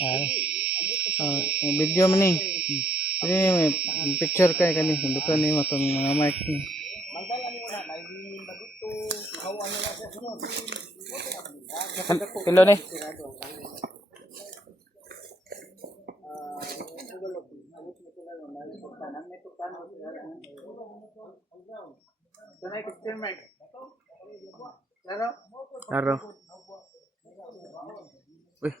Ah, video man ni. Ini may picture kay kani dito ni mo tong mga mic ni. Kilo ni. Claro. Uy.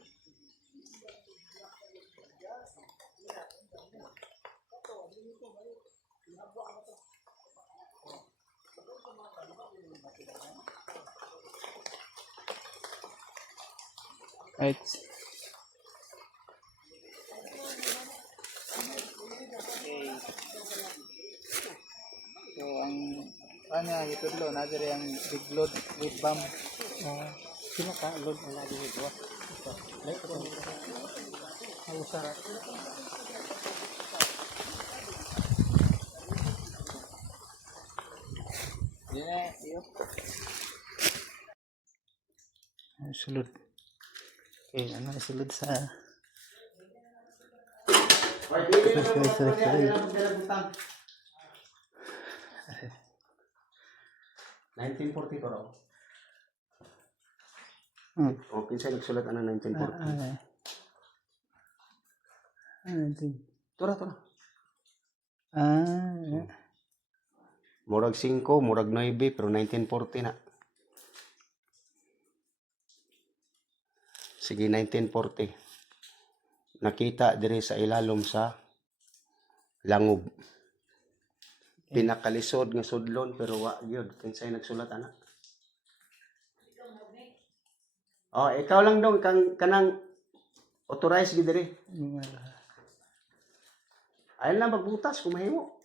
Right. So ang ano yung load na dire ang big load with bomb. Sino ka load na lagi dito? Ito. Like ito. Ang usara. Iyo. Sulod. Okay, ano sulod sa 1940 pa raw. Oh, Kinsa nagsulat ano 1940? Tura. Ah, Murag 5, murag 9, pero 1940 na. Sige, 1940. Nakita diri sa ilalom sa langob. Pinakalisod nga sudlon pero wa gyud kinsay nagsulat ana. Oh, ikaw lang daw kanang authorized gid diri. Ayun lang magbutas kung mahimo.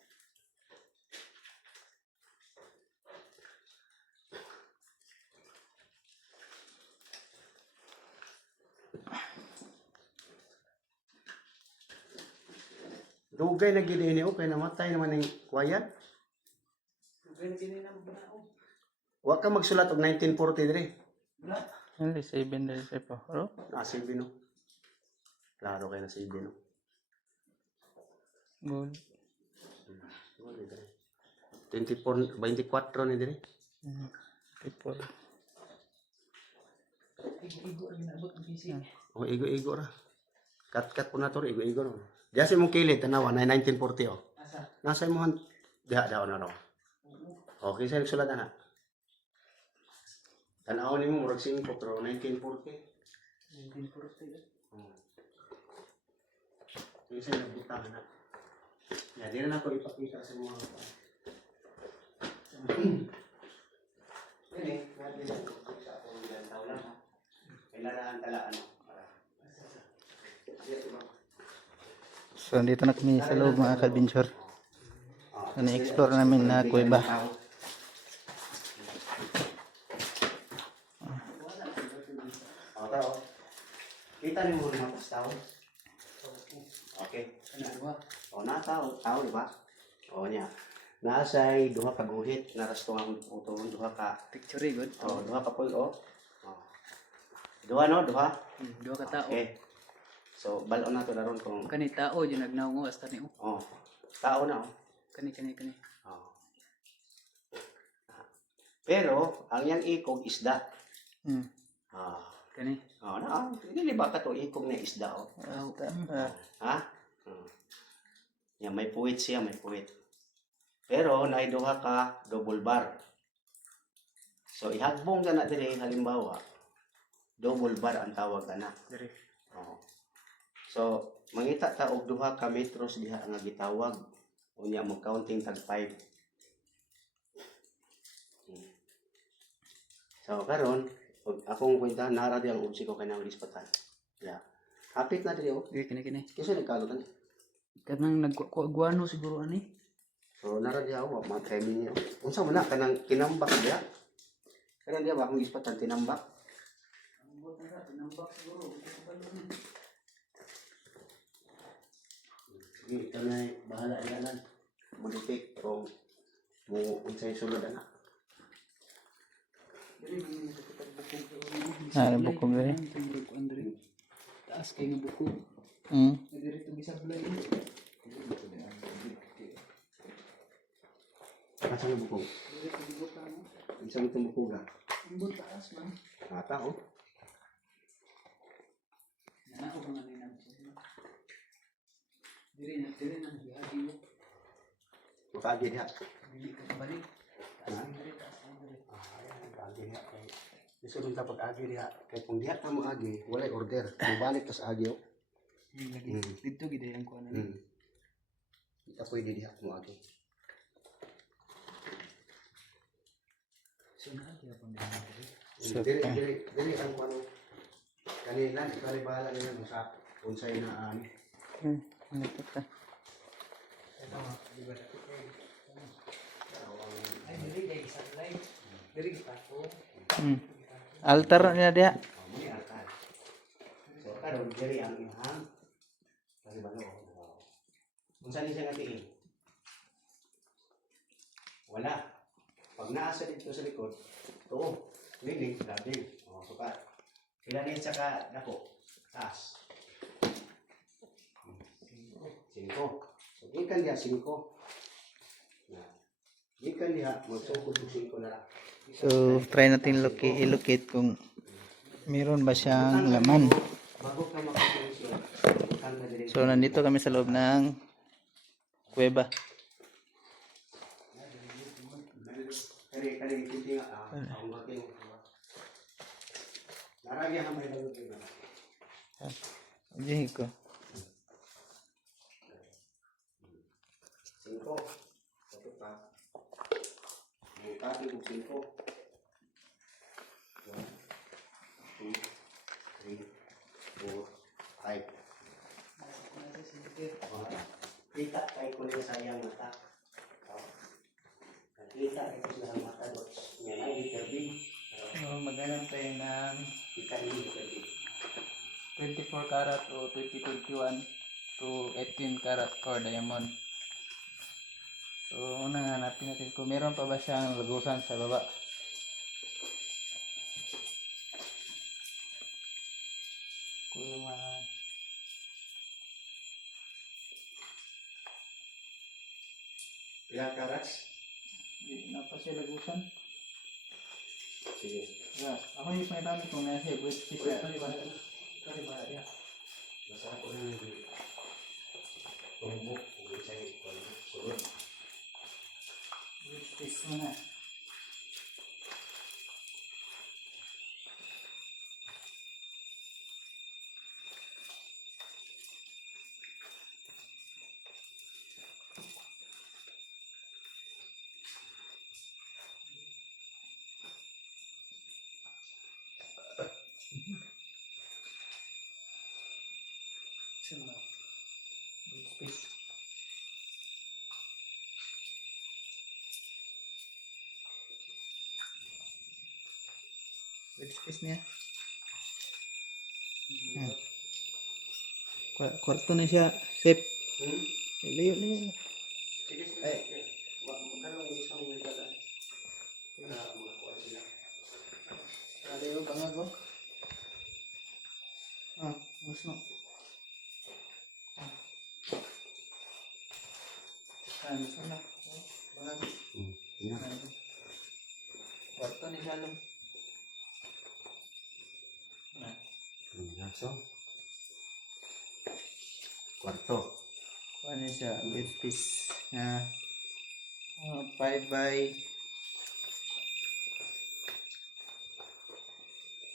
Dugay na gid ini o kay namatay naman ning kuwayan. Dugay na gid na mabao. Wa ka magsulat og 1940 diri. hindi 7 dahil sa po. Oh, Silbi no. Klaro kay na silbi no. good. 24 ni diri. People. Igo ra ginabot ang PC. Oh, igo ra. Cut po na to, igo ra. Diya sa imong kilid tanawa na 1940 oh. Nasa imong diha daw na raw. Okay, sa nagsulat ana. Tanaw nimo murag 5 pero 1940. 1940. Oh. Isa na butang na. Ya, di na ako ipakita sa mga ini, natin sa akong ilang taon lang ha. Kailangan talaan para. So, dito na kami sa loob mga ka-adventure. So, na-explore namin na kuweba. Kita niyo mo mga tao. Okay. O, tao, di ba? O, niya. Nasay duha ka guhit, naras to ang utong duha ka. Picture good. O, duha ka pull, o. Duha, no? Duha? Dua ka tao. Okay. So, balon na to daron kung... Kani tao, yung nagnaungo, hasta ni Oh, tao na, oh. Kani. Oh. Pero, ang yang ikog isda. Kani. Oh, na, hindi ba ka to ikog na isda, oh. Ha? Yan, may puwit siya, may puwit. Pero, naiduha ka double bar. So, ihagbong ka na dili, halimbawa, double bar ang tawag na. Dire. Oh. So, mangita ta og duha ka metros diha nga gitawag. Unya mo counting tag 5. So, karon, akong kwenta nara di ang unsi ko kanang lispatan. Yeah. Hapit na diri oh. Kani. Kasi nagkalutan. Kanang nagguano siguro ani. So, nara di ako mga timing niyo. Unsa man na kanang kinambak diha? Kanang diha ba akong lispatan tinambak? Tinambak siguro. Sige, ito na bahala yan. Modific kung unsay sulod na. Bukog dire. taas kay nga buko. Diri to gisablay. Asa nga bukog? Diri to gibutan. Isang itong bukoga. Ang taas man. Ata oh. Na ako mga ninam siya. Diri na giagi mo. Makaagi diha. Dili ka balik. Ha? Taas diri. Agi diha kay gusto rin kapag agi diha kay kung diha ta mo agi walay order. Mubalik tas agi oh. Lagi dito gid ang kuan. Kita pwede diha mo agi. So na kaya pang diri. Dili ang kuno. Kanila kali bahala nila mo sa unsay na ani. Ano ta? Ito di ba ay diri kay sablay. Diri pa ko. Altar niya dia. Muni altar. So karon diri ang imam. Kali balo. Unsa ni siya ngatiin? Wala. Pag naasa dito sa likod, tuo, liling, labing. O, sukat. Ilanin sa ka, dako, taas. 5. So, ikan diha 5. Ikan diha, magsukod ng 5 na lang. So, try natin i-locate kung meron ba siyang laman. Bago ka makaponsyon, ikan ka direct. So, nandito kami sa loob ng kuweba. Kali itintinga, ang making. Naragyan ang may bago kayo. Diyan ko. 5. Satu pa. May tabi kong 5. 1, 2, 3, 4, 5. Kita kay ko na sayang mata. Kita kay ko sa mata dots. Yan ay literbing. So, maghanap tayo ng Kita ini literbing. 24 karat o 2021 to 18 karat core diamond. So, unang hanapin natin kung meron pa ba siyang lagusan sa baba. Kung Ilang karats? di na pa siya lagusan. Sige. Yeah. Ako yung pangitami kung nasa with fish. Kali ba ya? Basta ako na yung tumbok. Kung sa'yo ko na sunod. With fish muna. Sino? With fish. With fish niya. Kwarto na siya. Sip. Layo. Sige, sige. Magkano yung isang may pala? Makakuha sila. Layo bangag ko. Mas no. Mas na. Bangag. Kwarto ni siya lang. So, kwarto. Ano siya? With fish na 5 by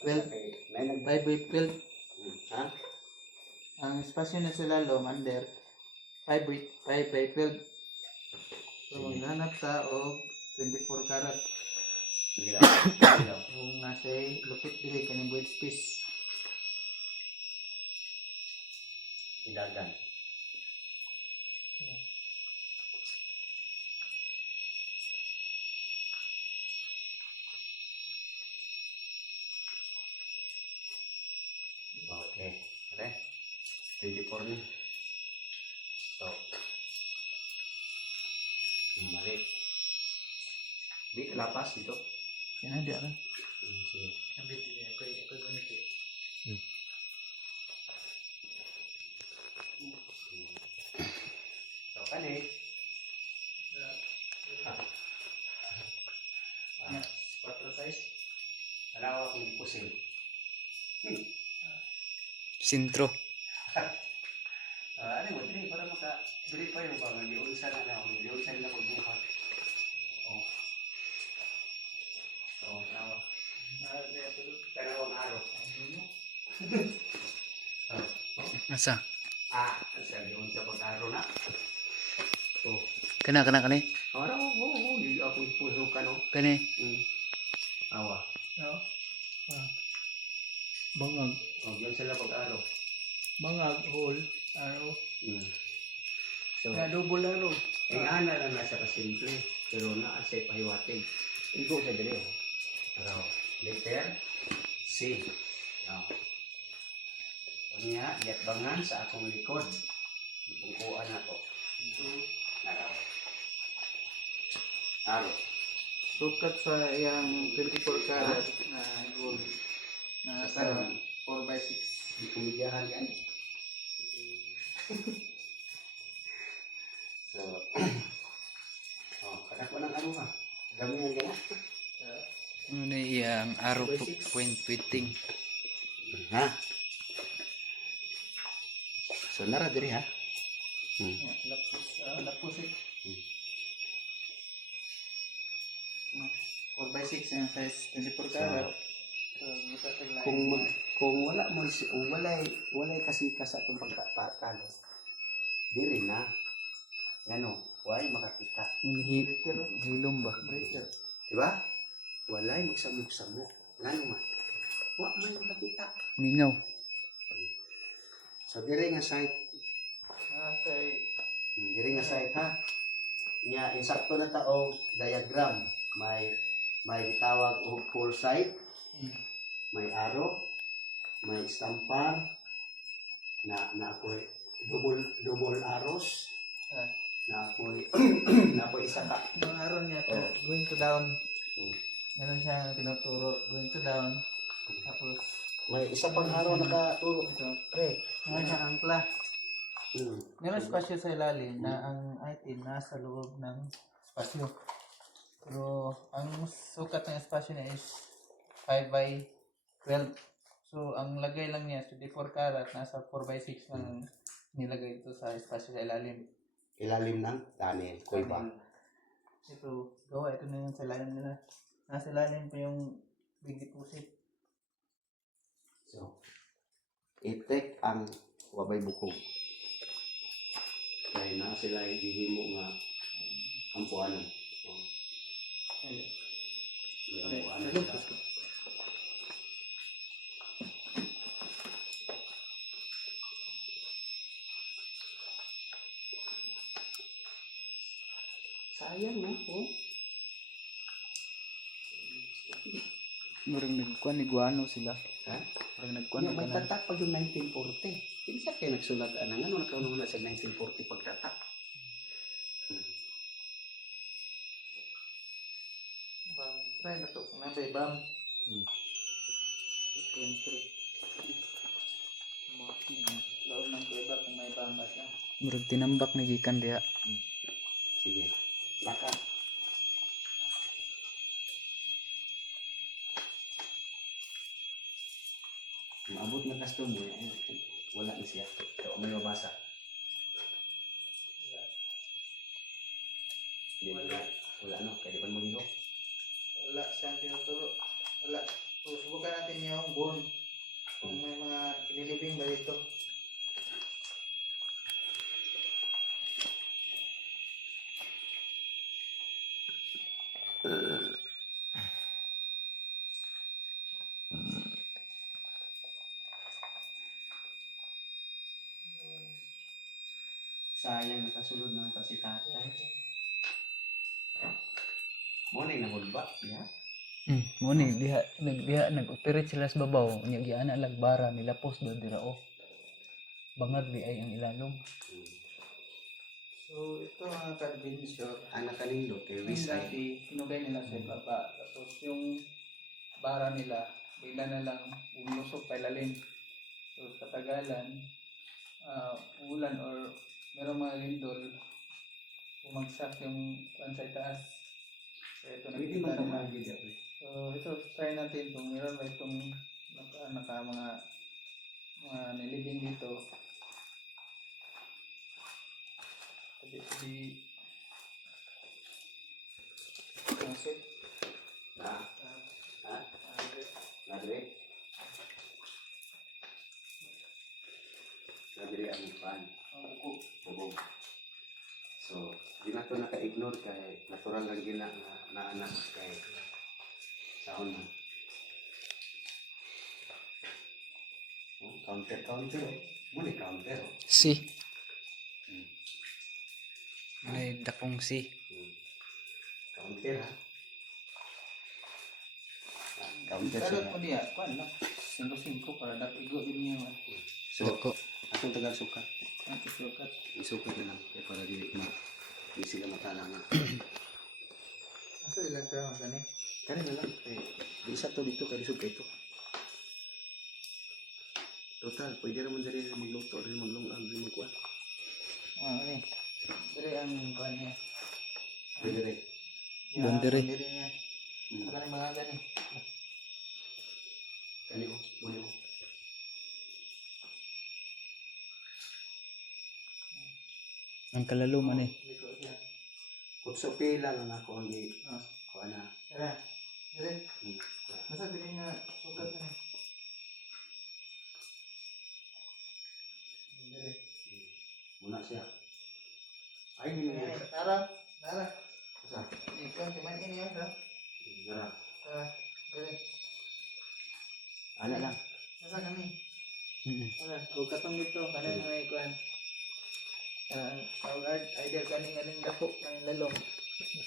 12. Okay. May 5 by 12. Ha? Ang espasyo na sa lalom under 5 by 12. So, maghanap sa og 24 karat. Gilaw. Kung nasa lupit dili kaning with fish. Idagan. Okay. Okay. 24 ni. So. Balik. Di lapas dito. Yan dia lang. Sige. Ambit dia ko ganito. kani. Ah, 4 size. tanawa akong ipusin. Sintro. Ano mo, dili, para dili pa yung bang, giunsa na ako, giunsa na pagbuhat. Oh. Oh, tanawa. Tanawang araw. Asa? Sabi mo sa pag-araw na. Oh. Kana Araw, oo, hindi ako ipuso ka, no? Kani. Awa. No? Bangag. Oh, yan sila pag-araw. Bangag, hole, araw. So, Na double araw. ang ana lang nasa kasimple, pero naa sa pahiwatig. Igo sa dili, oh. Araw. Letter C. Oh. Unya, yatbangan sa akong likod. Ipungkuan ako. Araw. Araw. Sukat sa iyang 24 karat na gold. Na sa 4x6. Di kumidyahan yan. So, oh, kada ko ng ano ka. Gamihan ka na. Ano na iyang araw point fitting. Ha? So, nara diri ha? Lapos eh. 4x6 yung size 24 karat. So, Kung wala mo walay kasi sa itong pagkakalo. Diri na. Ngano, why makakita. Hilom ba? breaker. Di ba? Walay magsamok-samok. Ngano man. Wa man makakita. Mingaw. So diri nga site. Kay Diri nga site ha. Nya insakto na ta og diagram. May gitawag og full site, may arrow, may stampar na ako'y double arrows. Na ako'y isa ka. yung araw niya to, going to down. Meron siyang tinuturo, going to down. Tapos, May isa pang araw nakaturo. ito. Pre. Meron siyang angkla. Meron spasyo sa ilalim na ang item nasa loob ng spasyo. Pero ang sukat ng spasyo niya is 5x12. So ang lagay lang niya 24 karat nasa 4x6 lang nilagay ito sa spasyo sa ilalim. Ilalim ng tunnel. Kuy ba? Ito, gawa ito na yun sa ilalim nila. Nasa ilalim pa yung big deposit. So, itek ang wabay bukog. Kaya na sila ihimo nga ampuanan. Ampuanan sila. Sayang no? Oh. Murang nagkuan ni Guano sila. Ha? Murang nagkuan May na tatak pa yung 1940. Pinsa kayo nagsulat anang ano nakaunong na sa 1940 pagtatak. Try na to. Nabay bam. Loob ng kuweba kung may bamba siya. Murag tinambak na gikan diha. Sige. Lakat. Maabot na customer wala na siya. Kaya may mabasa. Wala no, kaya di pa mo dito. Wala siyang tinuturo. Wala. So, subukan natin yung bone. Kung may mga kililibing ba dito. Sayang nakasulod na ito si tatay. Muna yung nahulba, ya? Mo ni diha nag-operate sila sa babaw. Nya giana lagbara nila post do dira o. Bangag di ay ang ilalom. So, ito mga convention. Anak kanino, kay Yung Wisay. dati, pinugay nila sa baba. Tapos yung bara nila, bigla na lang umusok pa ilalim. So, katagalan, ulan or merong mga lindol, bumagsak yung pan sa itaas. Kaya ito Pwede nakita man nila. tamaan dyan. So ito, try natin kung meron ba itong mga nilibing dito. Pwede masip. Ha? Ha? Nadre? Nadre ang pan. Ang buko. Bubog. So, di na ito naka-ignore kay natural lang gina na anak kay saon man. Oh, counter. Muna counter. Oh. Si. May dakong si. Counter ha. Counter Pero sila. kung diya, kuan lang. 5-5 para dapigo din niya. So, Dako. atong tagal sukat. Ang sukat. Isukat na lang kaya para dili ma di sila matala nga. Asa ilang tao gani? Kani na lang kay di isa to dito kay lisod kay ito. Total, pwede naman dali magluto, dali maglungang, dali magkuhan. Ni. Dili ang kuan niya. Pwede rin. Bandere. Bandere niya. Saka ni mga gani. Kani ko, muna ko. Ang kalaluman eh. Liko siya. Kutso pila lang ako ang gi Ah. kuha na. Tara. Dili. Hmm. Masa dili nga sukat na. Dili. Muna siya. Ay, hindi na. Tara. Sa? Ikaw si man ini ha. Gara. Tara. Dili. Ana lang. Masa kami? Mm-mm. O katong dito kanang may kuan. Idea kaning aning dako kaning lalong.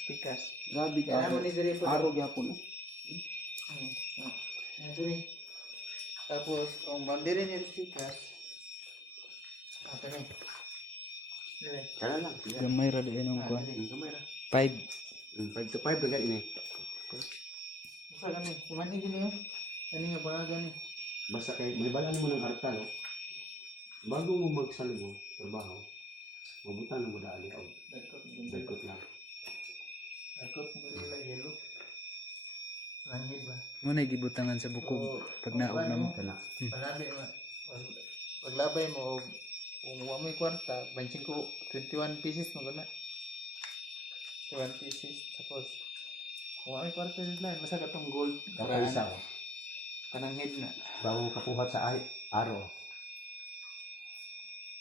Spikas. Grabe Kaya naman ni diri po. Araw gyapon. Ito ni. Tapos ang boundary ni spikas. Ito ni. Dili. Kaya lang. Gamay ra din ang kuan. Kamay ra. 5. 5 to 5 dagat ini. Masa kami? Kuman ni gini yo. Kani nga bahaga ni. Basta kay malibalan mo ng harta no. Bago mo magsalmo trabaho, mabutan mo dali og dagkot lang. Dakot mo nila yelo. Langit ba? Mo na gibutangan sa bukog pag naog na mo. Kana. Palabi mo. Paglabay mo kung wa mo kwarta, 21 pieces mo guna. 21 pieces tapos kung wa mo kwarta nila, masa katong gold. Kapag isa oh. Kanang head na. Bago mo kapuhat sa araw.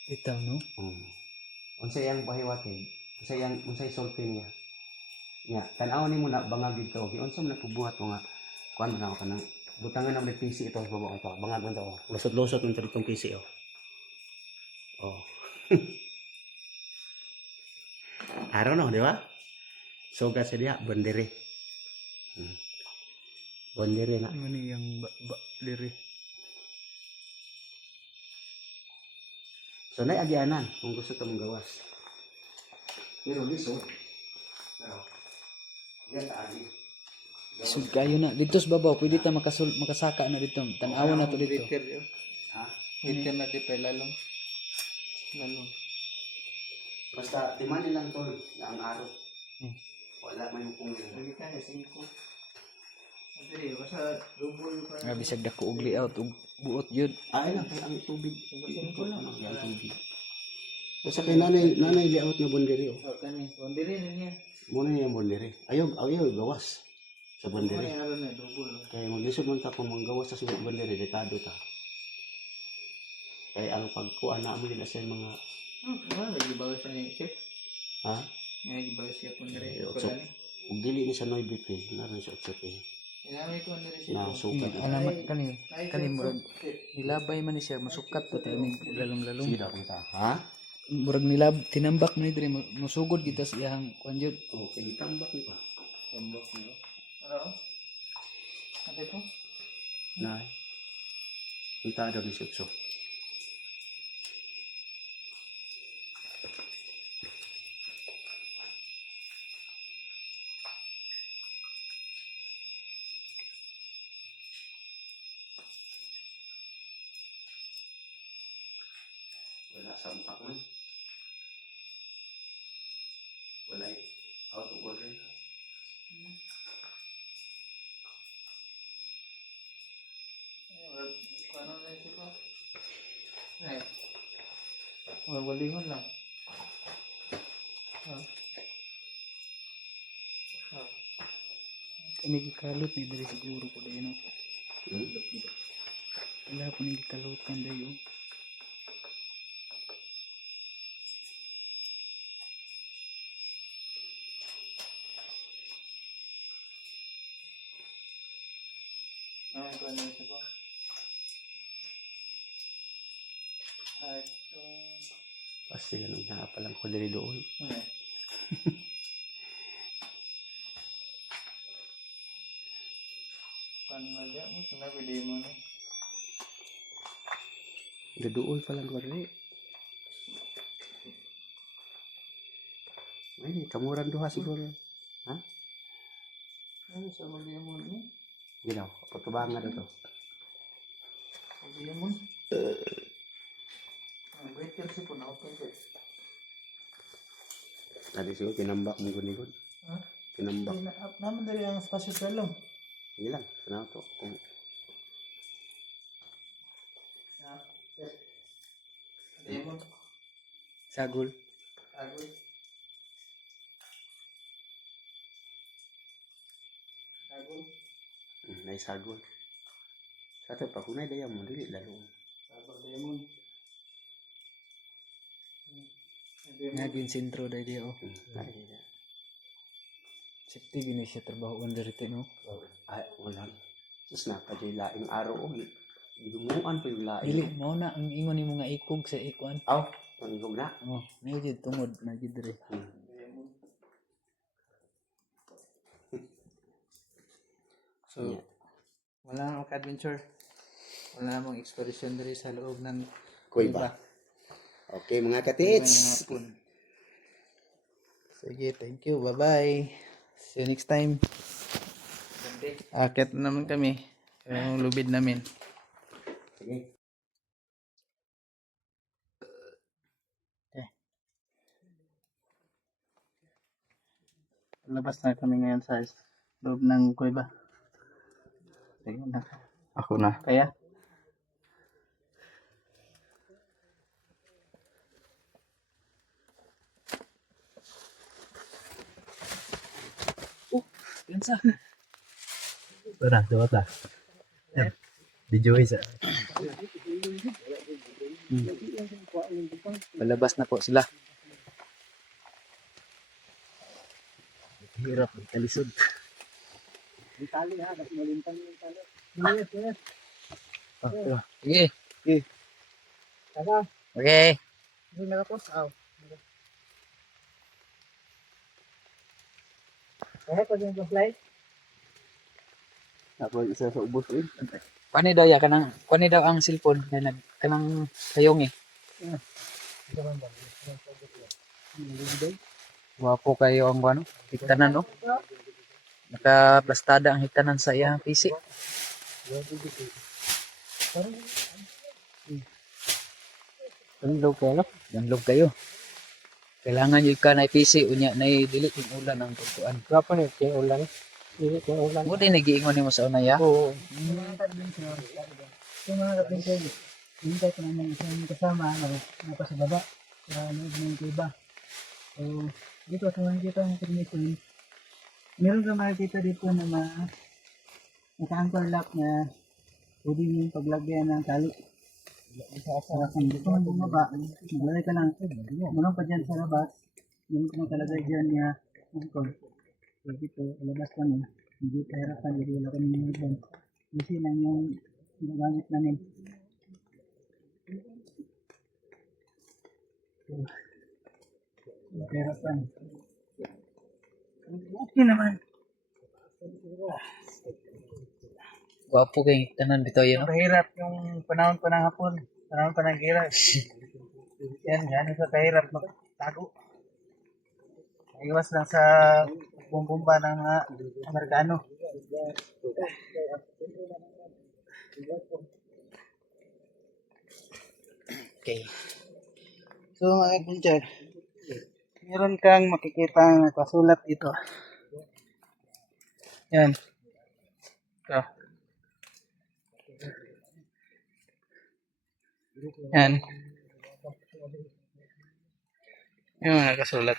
Bitaw no. Unsay yang pahiwatig? Unsay solving niya? Nya, tan-aw nimo na bangagid ka og unsa man napubuhat mo nga kuan man ako kanang butangan ng PC ito sa baba ito. Bangag man to. Lusot-lusot man to itong PC oh. Oh. I don't know, di ba? Sugat sa diha bandere. Bandere na. Mo ni yang diri. So nay agianan kung gusto ta mong gawas. Pero lisod. Pero diyan ta agi. Sud kayo na dito sa babaw pwede ta makasaka na dito. Tan-awan na to dito. Ha? Hitter na di pa lalong. Lalong. Basta timan lang tol na ang araw. Wala man yung kung Lagi ka na 5. Dili basta double pa. Nga bisag dako og layout og buot jud. Ay lang kay ang tubig. Simple lang. Ang tubig. Basta kay nanay layout nga bondere oh. O kani, boundary na niya. Muna niya yung bondere. Ayaw gawas sa Ano bondere. ni aron na double. Kaya maglisod man ta kung manggawas sa subit bondere, dekado ta. Kaya ang pagkuha na mo nila sa mga Lagi bawas siya ni chef. ha? Lagi bawas siya pun Eh, dire. so- ug dili ni sa noy BP, naron sa otso pe. Inamay ko na rin Na siya. sukat. Alamat kani murag nilabay man ni siya masukat pa tayo ni lalong-lalong. Sige daw kita. Ha? Murag tinambak man ni diri musugod kita sa iyang kuan jud. Okay, itambak ni pa. Tembok niyo. Ano? Ate ko? Na. Kita daw ni Sipso. Wala sa umpak man. Wala Out of order. Ano na isip ko? Ay. Walingon lang. Kani gikalot ni diri siguro ko dayon. Wala po ni gikalutan dayon. Ano isip ko? Ay, Kasi ganun na palang ko dali doon. ay. Panmalya mo, sinabi di mo na. Gaduol palang ko dali. Ay, kamuran duha siguro. Ha? Ano sa malimon mo? Ginaw, pagkabangan ito. Malimon? Ang breaker si po na open ko. Lagi siguro, kinambak mo guni-gun. Ha? Kinambak. Naman dali ang spasyo sa lang. Hindi lang, sanaw to. Kung Ha? Yes. Lemon. Sagol. Agul. Agul. naisagol. Sa ito, pag kunay daya mo, dili lalo. Sabag lemon. Naging sentro dahi di oh. Safety gini siya trabaho on diri no. Ay, wala. Tapos nakadyoy laing araw o. Gumuan pa yung laing. Dili mao na ang ingon nimo nga ikog sa ikuan. Aw, panigog na. Oh, na jud tungod na jud diri. Lemon. So, Yeah. wala namang adventure. Wala namang expedition diri sa loob ng Kuiba. Okay, mga Kuiba katits. ng hapon. Sige, thank you. Bye-bye. See you next time. Akit na naman kami. Yung lubid namin. Sige. Labas na kami ngayon sa loob ng kuweba. Sige na. Ako na. Kaya? Pinsa. Tara, dapat lah. Video isa. Palabas na po sila. Hirap, talisod. Sige. Sige. Okay. Hindi nakapos. Kaya pag yung fly? Ako isa sa ubos eh. Kuani daw ya kanang kuani daw ang cellphone kay nag kanang kayong eh. Wapo kayo ang ano, hiktanan no. Nakaplastada ang hiktanan sa iyang PC. Danlog kayo. Danlog kayo. Kailangan yung ka na PC unya na dili yung ulan ang pagkuan. Gwapo na yung ulan. Hindi yung ulan. Mo din nagiingon nimo sa una ya. Oo. Yung mga kapinsan, hintay ko naman isang kasama na sa baba sa loob ng kuweba. So, dito sa makikita ang permission, meron ka makikita dito na naka-anchor lock na pwede yung paglagyan ng tali. Sa dito ang bumaba, maglagay ka lang, meron pa dyan sa labas, meron ka nakalagay dyan niya anchor. So, dito, labas kami, hindi kahirapan, hindi wala kami yung ibang. Kasi lang yung ginagamit namin. Kahirapan. Okay naman. Wapo kay hiktanan bitaw yun. No? Kahirap yung panahon pa ng hapon. Panahon pa ng gira. Yan, gano'n sa kahirap. Tago. Iwas lang sa bumbumba ng Amerikano. Okay. So, mga adventure. meron kang makikita nakasulat dito. Yan. Ito. Yan. Yung nakasulat.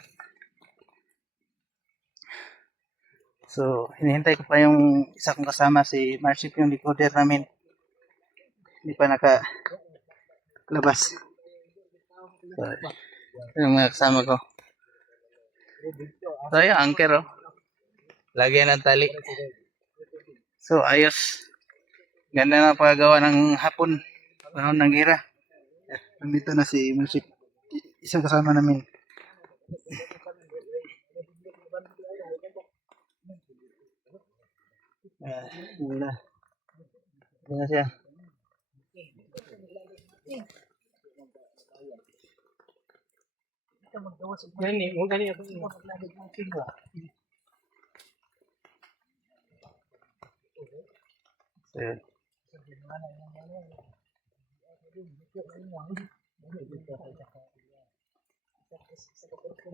So, hinihintay ko pa yung isa kong kasama, si Marship, yung decoder namin. Hindi pa nakalabas. So, yung mga kasama ko. So, yung anchor, oh. Lagyan ng tali. So, ayos. Ganda na paggawa ng hapon. Panahon ng gira. Nandito na si Marship. Isang kasama namin. Wala. Wala na siya. Gani, mo gani ako.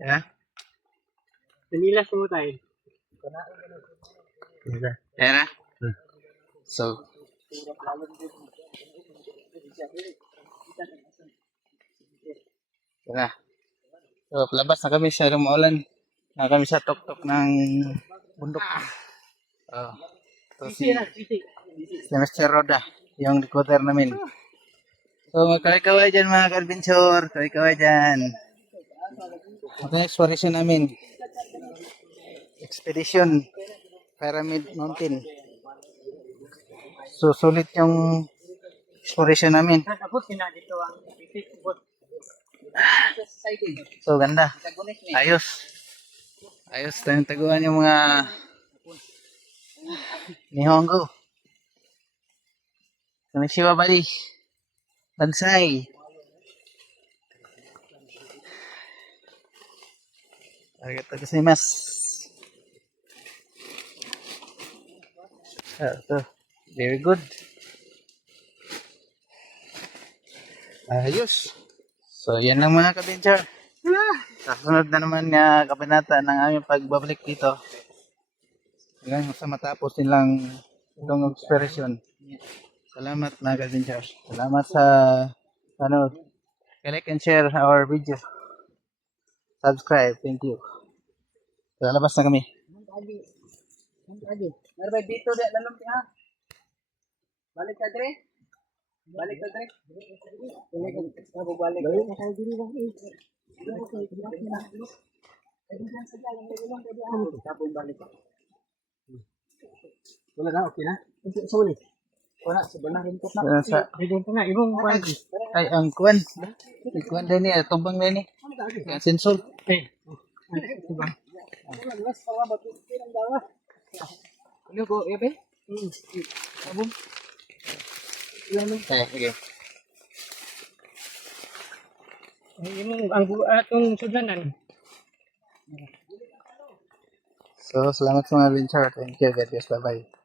Ya. Pinilas mo tayo. Ya na. So, na. So, labas na kami sa maulan. Na kami sa tuktok ng bundok. So, si Mr. Roda, yung decoder namin. So, magkaway-kaway dyan mga ka-adventure. Kaway-kaway dyan. Ito yung exploration namin. Expedition Pyramid Mountain. So, sulit yung exploration namin. So, ganda. Ayos. Ayos tayong taguan yung mga Nihongo. Konnichiwa, buddy. Bansai. Arigatou gozaimasu. So, very good. Ayos. So, yan lang mga ka-adventure. Kasunod na naman nga kabanata ng aming pagbabalik dito. Hanggang sa matapos nilang itong expedition. Salamat mga ka-adventure. Salamat sa panood. Like and share our video. Subscribe. Thank you. Lalabas na kami. Meron dito de lalom ha. Balik ka dire. Balik ka dire. Balik. Wala na, okay na? Sorry. Wala, sebenarnya rin ko na. Bigyan ko na, ibong kwan. Ay, ang kwan. Ang kwan din niya, tubang din niya. Ang sensor. Tubang. Ano ko, ebe? Abong. Okay. Ang atong sudanan. So, salamat sa mga adventure. Thank you. God bless. Bye-bye.